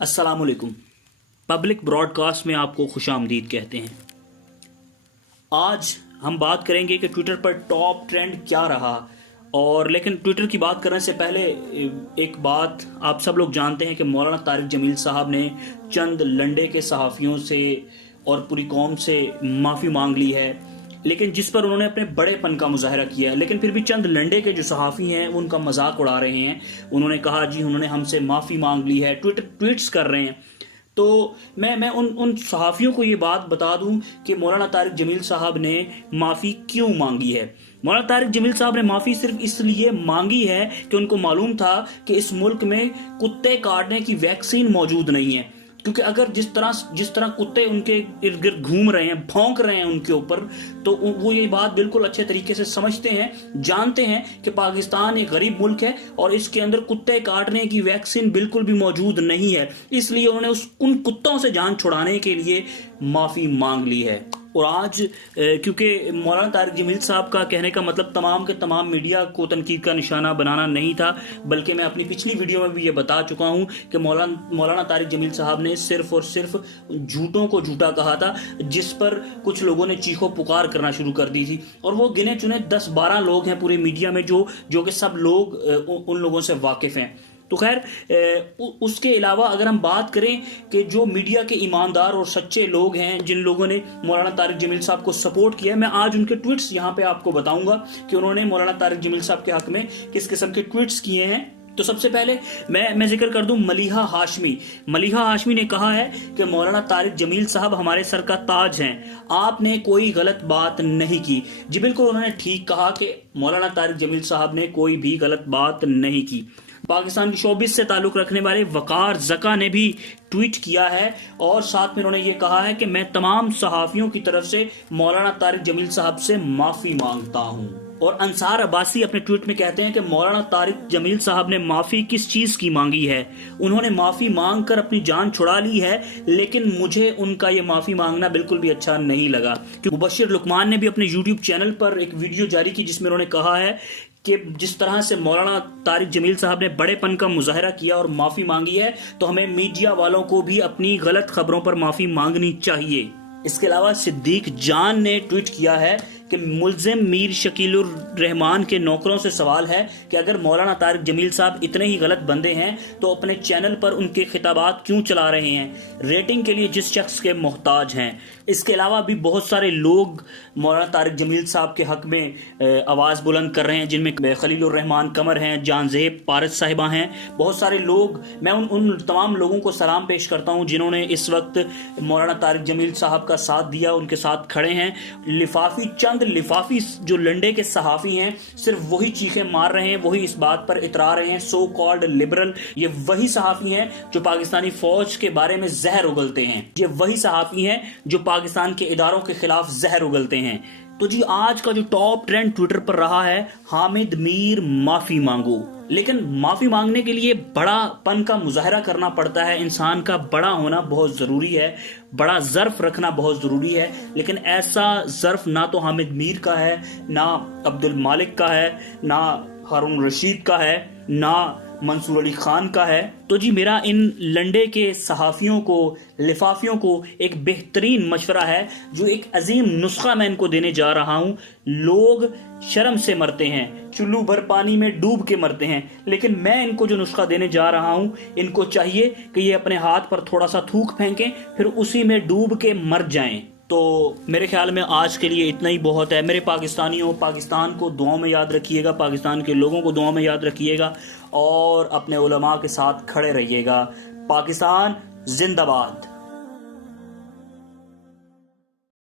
अस्सलाम वालेकुम। Public broadcast में आपको खुश आमदीद कहते हैं। आज हम बात करेंगे कि ट्विटर पर टॉप ट्रेंड क्या रहा, और लेकिन ट्विटर की बात करने से पहले एक बात आप सब लोग जानते हैं कि मौलाना तारिक जमील साहब ने चंद लंडे के सहाफ़ियों से और पूरी कौम से माफ़ी मांग ली है, लेकिन जिस पर उन्होंने अपने बड़ेपन का मुजाहरा किया है। लेकिन फिर भी चंद लंडे के जो सहाफ़ी हैं वो उनका मजाक उड़ा रहे हैं। उन्होंने कहा जी उन्होंने हमसे माफ़ी मांग ली है, ट्वीट्स कर रहे हैं। तो मैं उन सहाफ़ियों को ये बात बता दूं कि मौलाना तारिक जमील साहब ने माफ़ी क्यों मांगी है। मौलाना तारिक जमील साहब ने माफ़ी सिर्फ इसलिए मांगी है कि उनको मालूम था कि इस मुल्क में कुत्ते काटने की वैक्सीन मौजूद नहीं है, क्योंकि अगर जिस तरह कुत्ते उनके इर्द गिर्द घूम रहे हैं, भौंक रहे हैं उनके ऊपर, तो वो ये बात बिल्कुल अच्छे तरीके से समझते हैं, जानते हैं कि पाकिस्तान एक गरीब मुल्क है और इसके अंदर कुत्ते काटने की वैक्सीन बिल्कुल भी मौजूद नहीं है। इसलिए उन्होंने उन कुत्तों से जान छुड़ाने के लिए माफ़ी मांग ली है। और आज क्योंकि मौलाना तारिक जमील साहब का कहने का मतलब तमाम के तमाम मीडिया को तनकीद का निशाना बनाना नहीं था, बल्कि मैं अपनी पिछली वीडियो में भी ये बता चुका हूँ कि मौलाना तारिक जमील साहब ने सिर्फ और सिर्फ झूठों को झूठा कहा था, जिस पर कुछ लोगों ने चीखो पुकार करना शुरू कर दी थी। और वो गिने चुने 10-12 लोग हैं पूरे मीडिया में जो कि सब लोग उन लोगों से वाकिफ़ हैं। तो खैर, उसके अलावा अगर हम बात करें कि जो मीडिया के ईमानदार और सच्चे लोग हैं, जिन लोगों ने मौलाना तारिक जमील साहब को सपोर्ट किया है, मैं आज उनके ट्वीट्स यहाँ पे आपको बताऊंगा कि उन्होंने मौलाना तारिक जमील साहब के हक में किस किस्म के ट्वीट्स किए हैं। तो सबसे पहले मैं जिक्र कर दूं मलिहा हाशमी ने कहा है कि मौलाना तारिक जमील साहब हमारे सर का ताज हैं, आपने कोई गलत बात नहीं की। जी बिल्कुल, उन्होंने ठीक कहा कि मौलाना तारिक जमील साहब ने कोई भी गलत बात नहीं की। पाकिस्तान की शोबिस से ताल्लुक रखने वाले वकार जका ने भी ट्वीट किया है और साथ में उन्होंने ये कहा है कि मैं तमाम सहाफ़ियों की तरफ से मौलाना तारिक जमील साहब से माफ़ी मांगता हूँ। और अंसार अब्बासी अपने ट्वीट में कहते हैं कि मौलाना तारिक जमील साहब ने माफ़ी किस चीज़ की मांगी है। उन्होंने माफ़ी मांग कर अपनी जान छुड़ा ली है, लेकिन मुझे उनका ये माफ़ी मांगना बिल्कुल भी अच्छा नहीं लगा। मुबशिर लुकमान ने भी अपने यूट्यूब चैनल पर एक वीडियो जारी की जिसमें उन्होंने कहा है कि जिस तरह से मौलाना तारिक जमील साहब ने बड़ेपन का मुजाहरा किया और माफ़ी मांगी है, तो हमें मीडिया वालों को भी अपनी गलत खबरों पर माफ़ी मांगनी चाहिए। इसके अलावा सिद्दीक जान ने ट्वीट किया है कि मुल्ज़िम मीर शकीलुर रहमान के नौकरों से सवाल है कि अगर मौलाना तारिक जमील साहब इतने ही गलत बंदे हैं तो अपने चैनल पर उनके खिताबात क्यों चला रहे हैं, रेटिंग के लिए जिस शख्स के मोहताज हैं। इसके अलावा भी बहुत सारे लोग मौलाना तारिक जमील साहब के हक में आवाज़ बुलंद कर रहे हैं, जिनमें खलीलुर रहमान कमर हैं, जानजेब पारस साहिबा हैं, बहुत सारे लोग। मैं उन तमाम लोगों को सलाम पेश करता हूँ जिन्होंने इस वक्त मौलाना तारिक जमील साहब का साथ दिया, उनके साथ खड़े हैं। लिफाफी जो लंडे के सहाफ़ी हैं, सिर्फ वही चीखें मार रहे हैं, वही इस बात पर इतरा रहे हैं, सो कॉल्ड लिबरल। ये वही सहाफ़ी हैं जो पाकिस्तानी फौज के बारे में जहर उगलते हैं, ये वही सहाफ़ी हैं जो पाकिस्तान के इदारों के खिलाफ जहर उगलते हैं। तो जी आज का जो टॉप ट्रेंड ट्विटर पर रहा है, हामिद मीर माफ़ी मांगो। लेकिन माफ़ी मांगने के लिए बड़ापन का मुजाहरा करना पड़ता है, इंसान का बड़ा होना बहुत ज़रूरी है, बड़ा ज़र्फ रखना बहुत ज़रूरी है। लेकिन ऐसा ज़र्फ ना तो हामिद मीर का है, ना अब्दुल मालिक का है, ना हारून रशीद का है, ना मंसूर अली खान का है। तो जी मेरा इन लंडे के सहाफ़ियों को, लिफाफियों को एक बेहतरीन मशवरा है, जो एक अजीम नुस्खा मैं इनको देने जा रहा हूँ। लोग शर्म से मरते हैं, चुल्लू भर पानी में डूब के मरते हैं, लेकिन मैं इनको जो नुस्खा देने जा रहा हूँ, इनको चाहिए कि ये अपने हाथ पर थोड़ा सा थूक फेंकें, फिर उसी में डूब के मर जाएं। तो मेरे ख्याल में आज के लिए इतना ही बहुत है। मेरे पाकिस्तानियों, पाकिस्तान को दुआओं में याद रखिएगा, पाकिस्तान के लोगों को दुआओं में याद रखिएगा और अपने उलमा के साथ खड़े रहिएगा। पाकिस्तान जिंदाबाद।